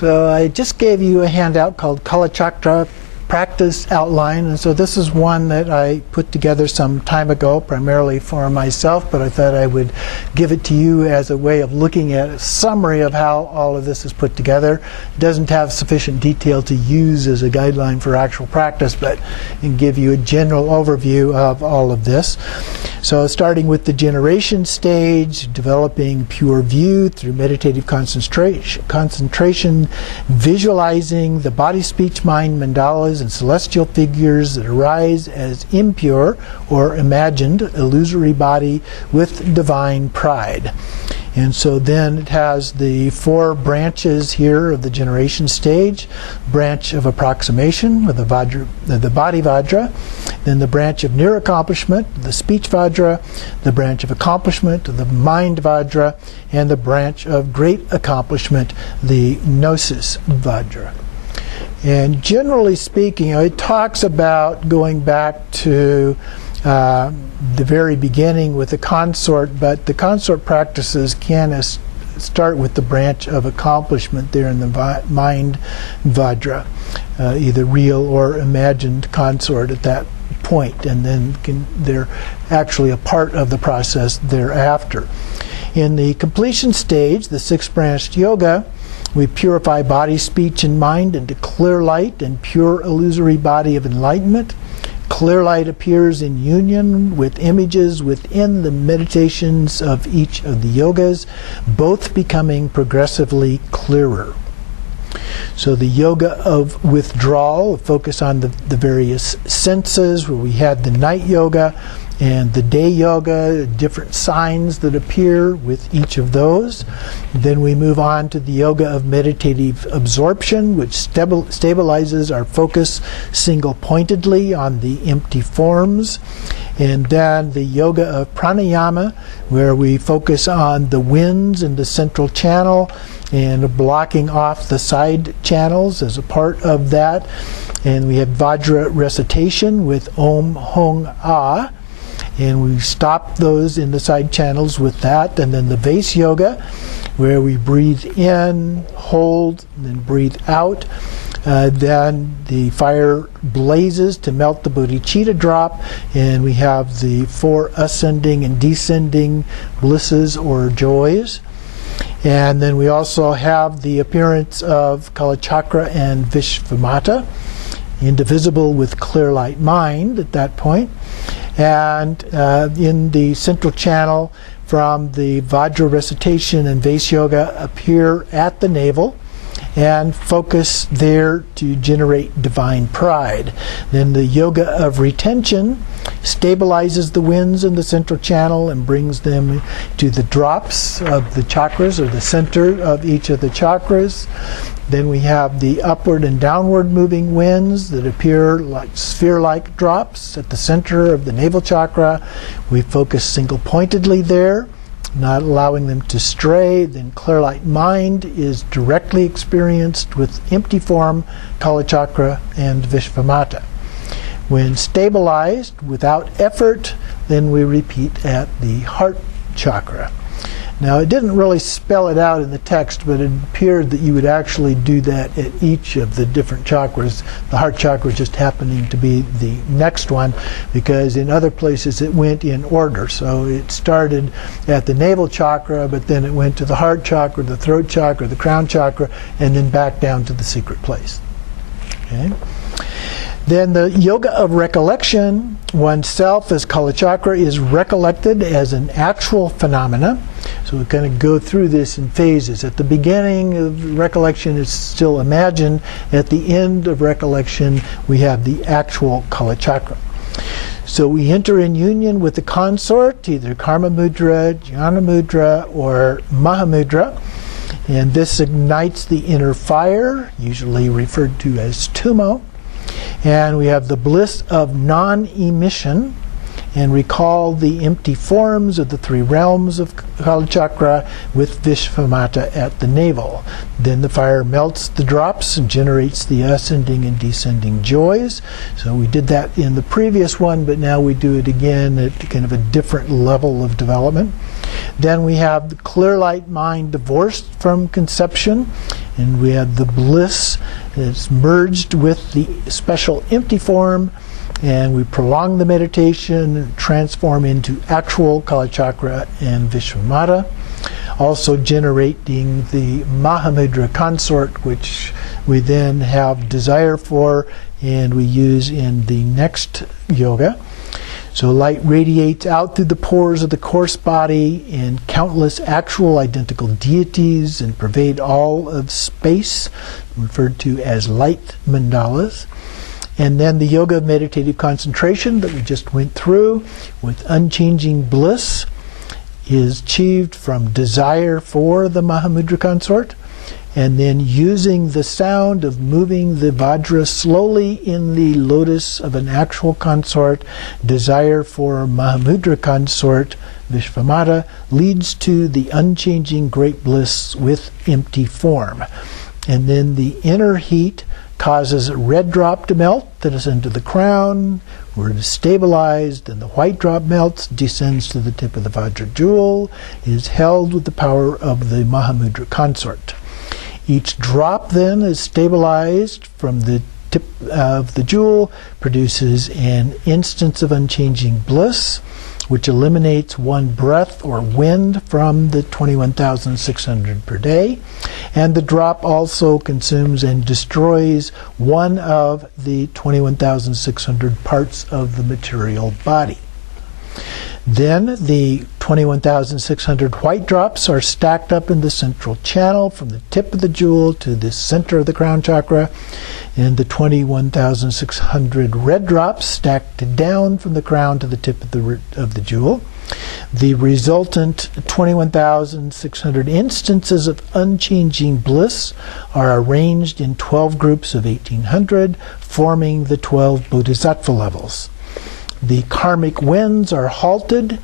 So I just gave you a handout called Kalachakra Practice Outline, and so this is one that I put together some time ago, primarily for myself, but I thought I would give it to you as a way of looking at a summary of how all of this is put together. It doesn't have sufficient detail to use as a guideline for actual practice, but it can give you a general overview of all of this. So starting with the generation stage, developing pure view through meditative concentration, visualizing the body, speech, mind, mandalas, and celestial figures that arise as impure or imagined illusory body with divine pride. And so then it has the 4 branches here of the generation stage: branch of approximation with the body vajra, then the branch of near accomplishment, the speech vajra, the branch of accomplishment, the mind vajra, and the branch of great accomplishment, the gnosis vajra. And generally speaking, it talks about going back to the very beginning with the consort, but the consort practices can start with the branch of accomplishment there in the mind vajra, either real or imagined consort at that point, and then they're actually a part of the process thereafter. In the completion stage, the 6-branched yoga, we purify body, speech, and mind into clear light and pure illusory body of enlightenment. Clear light appears in union with images within the meditations of each of the yogas, both becoming progressively clearer. So the yoga of withdrawal, focus on the various senses, where we had the night yoga and the day yoga, different signs that appear with each of those. Then we move on to the yoga of meditative absorption, which stabilizes our focus single-pointedly on the empty forms. And then the yoga of pranayama, where we focus on the winds in the central channel and blocking off the side channels as a part of that. And we have vajra recitation with Om Hong Ah, and we stop those in the side channels with that. And then the vase yoga, where we breathe in, hold, and then breathe out. Then the fire blazes to melt the bodhicitta drop, and we have the 4 ascending and descending blisses or joys. And then we also have the appearance of Kalachakra and Vishvamata, indivisible with clear light mind at that point. And in the central channel, from the Vajra recitation and Vase yoga, appear at the navel and focus there to generate divine pride. Then the yoga of retention stabilizes the winds in the central channel and brings them to the drops of the chakras, or the center of each of the chakras. Then we have the upward and downward moving winds that appear like sphere-like drops at the center of the navel chakra. We focus single-pointedly there, not allowing them to stray. Then clear light mind is directly experienced with empty form, Kalachakra and Vishvamata. When stabilized without effort, then we repeat at the heart chakra. Now, it didn't really spell it out in the text, but it appeared that you would actually do that at each of the different chakras. The heart chakra just happening to be the next one, because in other places it went in order. So it started at the navel chakra, but then it went to the heart chakra, the throat chakra, the crown chakra, and then back down to the secret place. Okay? Then the yoga of recollection, oneself as Kalachakra is recollected as an actual phenomena. So we kind of go through this in phases. At the beginning of recollection, it's still imagined. At the end of recollection, we have the actual Kalachakra. So we enter in union with the consort, either Karma Mudra, Jnana Mudra, or Mahamudra. And this ignites the inner fire, usually referred to as Tumo. And we have the bliss of non-emission, and recall the empty forms of the 3 realms of Kalachakra with Vishvamata at the navel. Then the fire melts the drops and generates the ascending and descending joys. So we did that in the previous one, but now we do it again at kind of a different level of development. Then we have the clear light mind divorced from conception, and we have the bliss that's merged with the special empty form, and we prolong the meditation and transform into actual Kalachakra and Vishvamata, also generating the Mahamudra consort, which we then have desire for and we use in the next yoga. So light radiates out through the pores of the coarse body in countless actual identical deities and pervade all of space, referred to as light mandalas. And then the yoga of meditative concentration that we just went through with unchanging bliss is achieved from desire for the Mahamudra consort, and then using the sound of moving the Vajra slowly in the lotus of an actual consort, desire for Mahamudra consort, Vishvamata, leads to the unchanging great bliss with empty form. And then the inner heat causes a red drop to melt that is into the crown, where it is stabilized, and the white drop melts, descends to the tip of the Vajra jewel, is held with the power of the Mahamudra consort. Each drop then is stabilized from the tip of the jewel, produces an instance of unchanging bliss, which eliminates one breath or wind from the 21,600 per day. And the drop also consumes and destroys one of the 21,600 parts of the material body. Then the 21,600 white drops are stacked up in the central channel from the tip of the jewel to the center of the crown chakra, and the 21,600 red drops stacked down from the crown to the tip of the jewel. The resultant 21,600 instances of unchanging bliss are arranged in 12 groups of 1,800, forming the 12 bodhisattva levels. The karmic winds are halted,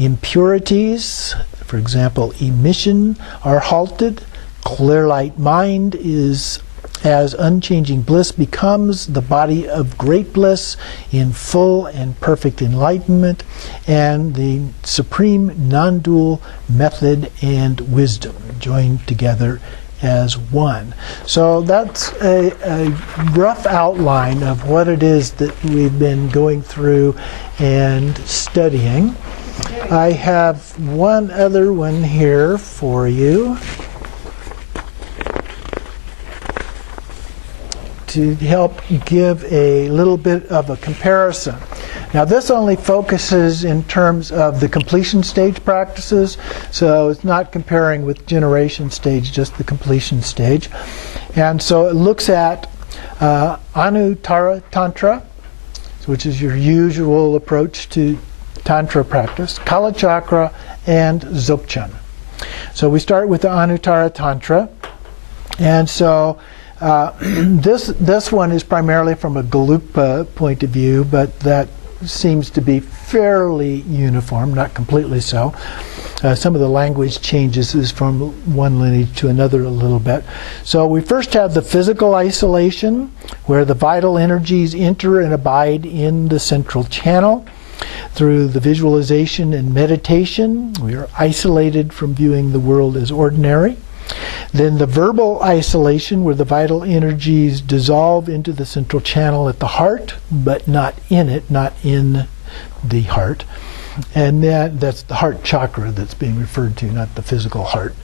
impurities, for example, emission, are halted. Clear light mind is, as unchanging bliss becomes the body of great bliss in full and perfect enlightenment, and the supreme non-dual method and wisdom joined together as one. So that's a rough outline of what it is that we've been going through and studying. I have one other one here for you to help give a little bit of a comparison. Now this only focuses in terms of the completion stage practices, so it's not comparing with generation stage, just the completion stage. And so it looks at Anuttaratantra, which is your usual approach to Tantra practice, Kalachakra, and Dzogchen. So we start with the Anuttaratantra, and so this one is primarily from a Gelugpa point of view, but that seems to be fairly uniform, not completely so. Some of the language changes is from one lineage to another a little bit. So we first have the physical isolation, where the vital energies enter and abide in the central channel. Through the visualization and meditation, we are isolated from viewing the world as ordinary. Then the verbal isolation, where the vital energies dissolve into the central channel at the heart, but not in it, not in the heart. And that's the heart chakra that's being referred to, not the physical heart.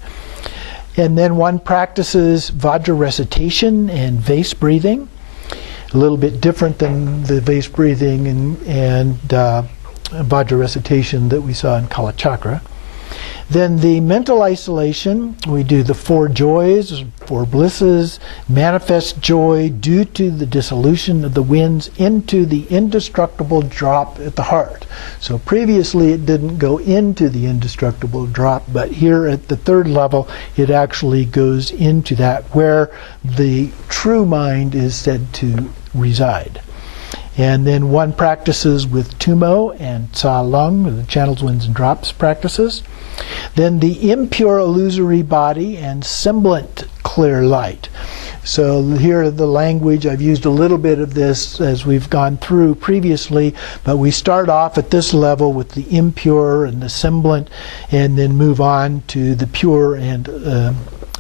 And then one practices Vajra recitation and vase breathing, a little bit different than the vase breathing and Vajra recitation that we saw in Kalachakra. Then the mental isolation, we do the four joys, four blisses, manifest joy due to the dissolution of the winds into the indestructible drop at the heart. So previously it didn't go into the indestructible drop, but here at the third level it actually goes into that, where the true mind is said to reside. And then one practices with Tumo and Tsa Lung, the channels, winds, and drops practices. Then the impure illusory body and semblant clear light. So here the language, I've used a little bit of this as we've gone through previously, but we start off at this level with the impure and the semblant, and then move on to the pure and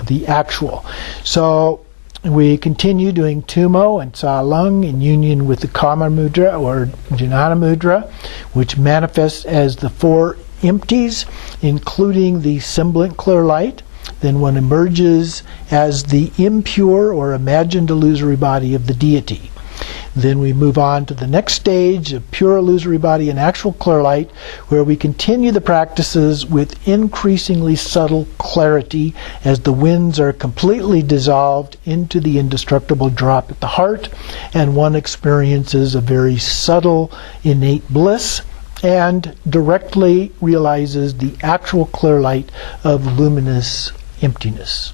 the actual. So we continue doing Tumo and Tsa Lung in union with the Kama Mudra or Jnana Mudra, which manifests as the four empties, including the semblant clear light. Then one emerges as the impure or imagined illusory body of the deity. Then we move on to the next stage of pure illusory body and actual clear light, where we continue the practices with increasingly subtle clarity as the winds are completely dissolved into the indestructible drop at the heart, and one experiences a very subtle innate bliss and directly realizes the actual clear light of luminous emptiness.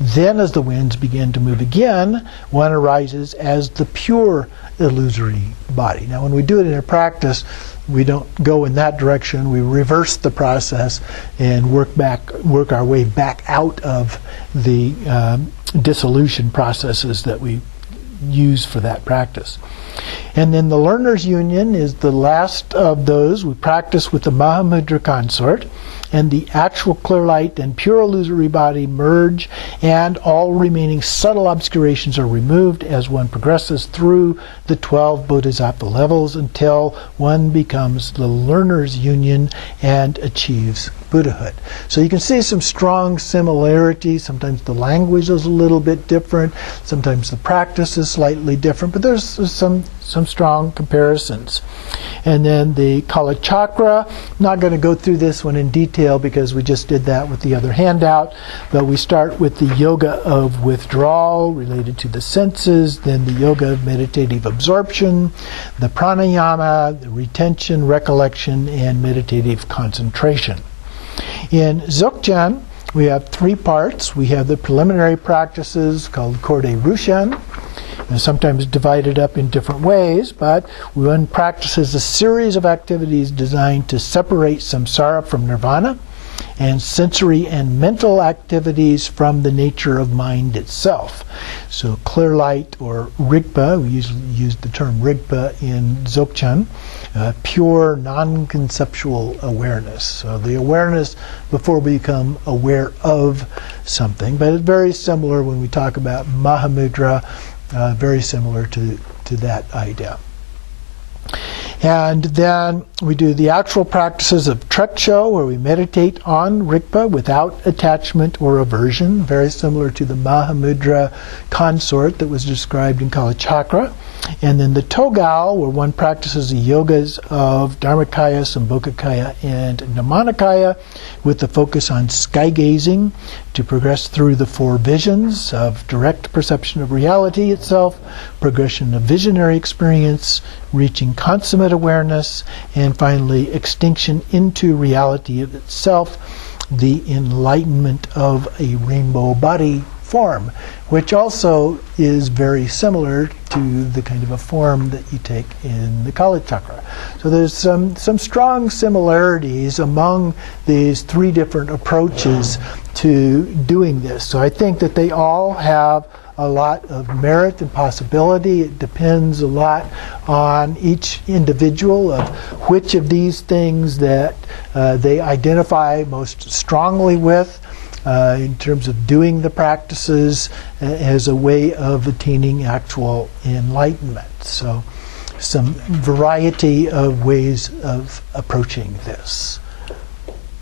Then as the winds begin to move again, one arises as the pure illusory body. Now when we do it in a practice, we don't go in that direction. We reverse the process and work our way back out of the dissolution processes that we use for that practice. And then the learner's union is the last of those. We practice with the Mahamudra consort, and the actual clear light and pure illusory body merge, and all remaining subtle obscurations are removed as one progresses through the 12 bodhisattva levels until one becomes the learner's union and achieves Buddhahood. So you can see some strong similarities. Sometimes the language is a little bit different. Sometimes the practice is slightly different, but there's some strong comparisons. And then the Kalachakra, not going to go through this one in detail because we just did that with the other handout, but we start with the yoga of withdrawal related to the senses, then the yoga of meditative absorption, the pranayama, the retention, recollection, and meditative concentration. In Dzogchen, we have three parts. We have the preliminary practices called Korde Rushen, sometimes divided up in different ways, but one practices a series of activities designed to separate samsara from nirvana, and sensory and mental activities from the nature of mind itself. So clear light, or Rigpa, we usually use the term Rigpa in Dzogchen, pure non-conceptual awareness. So the awareness before we become aware of something, but it's very similar when we talk about Mahamudra, very similar to that idea. And then we do the actual practices of Trekcho, where we meditate on Rigpa without attachment or aversion, very similar to the Mahamudra consort that was described in Kalachakra. And then the Togao, where one practices the yogas of Dharmakaya, Sambhogakaya, and Namanikaya, with the focus on sky gazing to progress through the four visions of direct perception of reality itself, progression of visionary experience, reaching consummate awareness, and finally extinction into reality of itself, the enlightenment of a rainbow body form, which also is very similar to the kind of a form that you take in the Kalachakra. So there's some strong similarities among these three different approaches to doing this. So I think that they all have a lot of merit and possibility. It depends a lot on each individual of which of these things that they identify most strongly with in terms of doing the practices as a way of attaining actual enlightenment. So some variety of ways of approaching this.